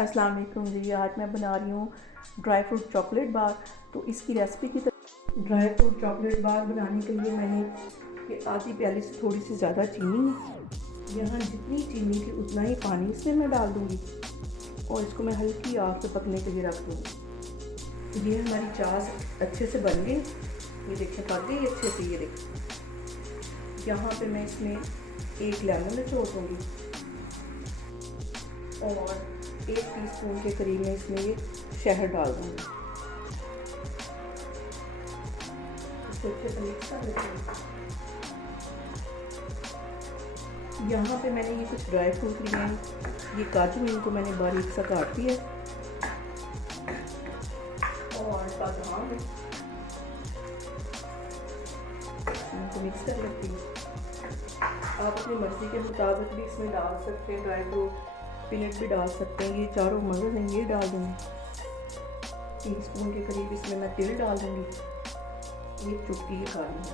अस्सलाम वालेकुम जी। आज मैं बना रही हूँ ड्राई फ्रूट चॉकलेट बार। तो इसकी रेसिपी की तरह ड्राई फ्रूट चॉकलेट बार बनाने के लिए मैंने ये आधी प्याली से थोड़ी सी ज़्यादा चीनी है। यहाँ जितनी चीनी थी उतना ही पानी इसमें मैं डाल दूँगी और इसको मैं हल्की आग पे पकने के लिए रख दूँगी। ये हमारी चास अच्छे से बन गई। ये देखिए पक गई अच्छे से। ये देखिए यहाँ पे मैं इसमें एक लेमन निचोड़ दूँगी और 1 टीस्पून के करीब में इसमें ये शहद डाल दूँगी। इसको अच्छे से मिक्स कर लेते हैं। यहाँ पे मैंने ये कुछ ड्राई फ्रूट लिए हैं। ये काजू, इनको मैंने बारीक सा काट दिया और बादाम इनको मिक्स कर लेती हूँ। आप अपनी मर्ज़ी के मुताबिक भी इसमें डाल सकते हैं ड्राई फ्रूट, पीनट भी डाल सकते हैं। ये चारों मगज़ हैं, ये डाल दूँगी। 3 स्पून के करीब इसमें मैं तिल डाल दूँगी। ये चुटकी ये काली मिर्च,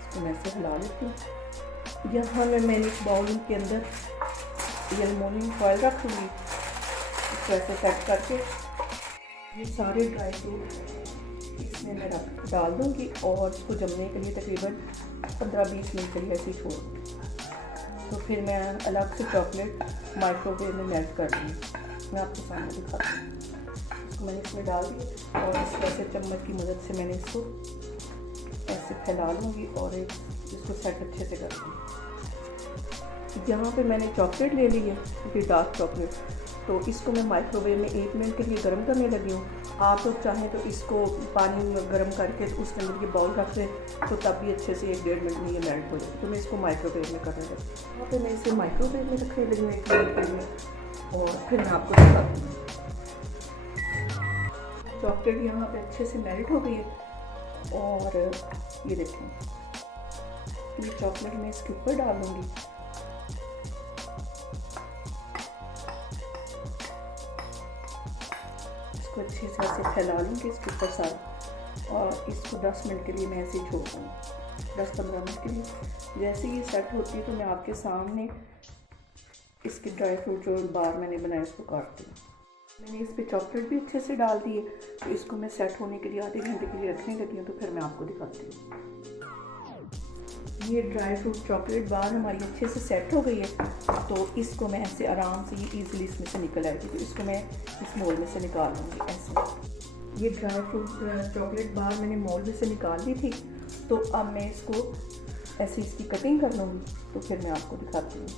इसको मैं ऐसे हिला लेती हूँ। यहाँ मैंने इस बाउल के अंदर ये एलुमिनियम फॉयल रख दूँगी। इसको ऐसे सेट करके ये सारे ड्राई फ्रूट इसमें मैं डाल दूँगी और इसको जमने के लिए तकरीबन 15-20 मिनट के लिए ऐसे ही छोड़ दूँगी। तो फिर मैं अलग से चॉकलेट माइक्रोवेव में मेल्ट कर दूँगी। मैं आपके सामने दिखाती हूँ। इसको मैंने इसमें डाल दिया और इस ऐसे चम्मच की मदद से मैंने इसको ऐसे फैला लूँगी और इसको सेट अच्छे से कर दूँगी। यहाँ पे मैंने चॉकलेट ले ली है, ये डार्क चॉकलेट। तो इसको मैं माइक्रोवेव में 1 मिनट के लिए गर्म करने लगी हूँ। आप लोग चाहें तो इसको पानी में गर्म करके तो उसके अंदर ये बाउल रख लें तो तब भी अच्छे से 1-1.5 मिनट में ये मेल्ट हो जाए। तो मैं इसको माइक्रोवेव में करने लगी। वहाँ पे मैं इसे माइक्रोवेव में रखने लगी हूँ 1 मिनट के लिए और फिर मैं आपको दिखाती हूँ। चॉकलेट यहाँ पे अच्छे से मेल्ट हो गई है और ये देखें, ये चॉकलेट मैं इसके ऊपर डाल दूँगी। इसको अच्छे से ऐसे फैला लूँगी इसके ऊपर सारा और इसको 10 मिनट के लिए मैं ऐसे ही छोड़ दूँगी। 10-15 मिनट के लिए। जैसे ये सेट होती है तो मैं आपके सामने इसकी ड्राई फ्रूट जो बार मैंने बनाया उसको काटती हूँ। मैंने इस पर चॉकलेट भी अच्छे से डाल दी है। तो इसको मैं सेट होने के लिए आधे घंटे के लिए रखने लगी हूँ। तो फिर मैं आपको दिखाती हूँ। ये ड्राई फ्रूट चॉकलेट बार हमारी अच्छे से सेट हो गई है। तो इसको मैं ऐसे आराम से ये ईज़िली इसमें से निकल आएगी। तो इसको मैं इस मोल्ड में से निकाल लूँगी ऐसे। ये ड्राई फ्रूट चॉकलेट बार मैंने मोल्ड में से निकाल ली थी। तो अब मैं इसको ऐसे इसकी कटिंग कर लूँगी। तो फिर मैं आपको दिखाती हूँ।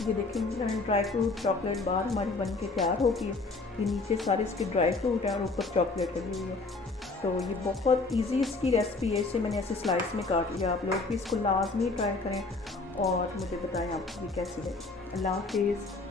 ये देखिए ड्राई फ्रूट चॉकलेट बार हमारी बन के तैयार हो गई है। ये नीचे सारे इसके ड्राई फ्रूट हैं और ऊपर चॉकलेट लगी हुई है। तो ये बहुत इजी इसकी रेसिपी है। इसे मैंने ऐसे स्लाइस में काट लिया। आप लोग भी इसको लाजमी ट्राई करें और मुझे बताएं आपको भी कैसी लगी। अल्लाह हाफिज़।